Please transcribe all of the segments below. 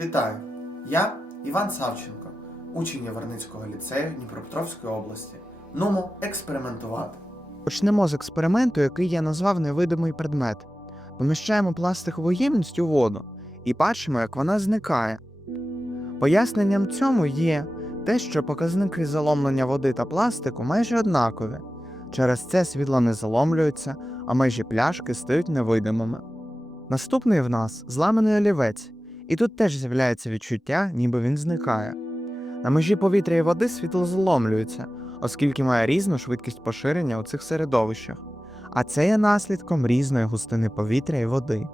Вітаю! Я Іван Савченко, учень Яворницького ліцею Дніпропетровської області. Нумо експериментувати. Почнемо з експерименту, який я назвав невидимий предмет. Поміщаємо пластикову ємність у воду і бачимо, як вона зникає. Поясненням цьому є те, що показники заломлення води та пластику майже однакові. Через це світло не заломлюється, а межі пляшки стають невидимими. Наступний в нас зламаний олівець, і тут теж з'являється відчуття, ніби він зникає. На межі повітря і води світло заломлюється, оскільки має різну швидкість поширення у цих середовищах, а це є наслідком різної густини повітря і води.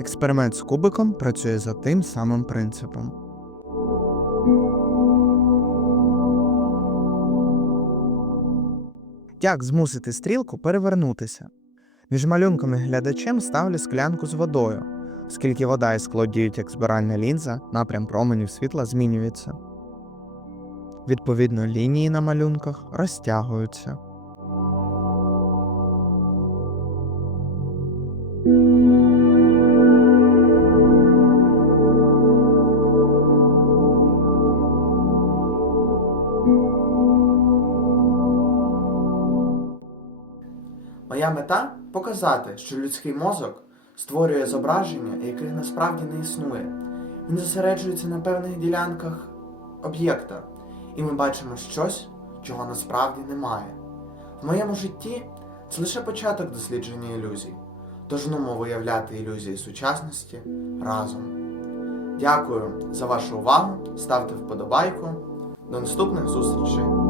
Експеримент з кубиком працює за тим самим принципом. Як змусити стрілку перевернутися? Між малюнком і глядачем ставлю склянку з водою. Оскільки вода і скло діють як збиральна лінза, напрям променів світла змінюється. Відповідно, лінії на малюнках розтягуються. Моя мета показати, що людський мозок створює зображення, яких насправді не існує. Він зосереджується на певних ділянках об'єкта, і ми бачимо щось, чого насправді немає. В моєму житті це лише початок дослідження ілюзій, тож нумо виявляти ілюзії сучасності разом. Дякую за вашу увагу, ставте вподобайку. До наступних зустрічей!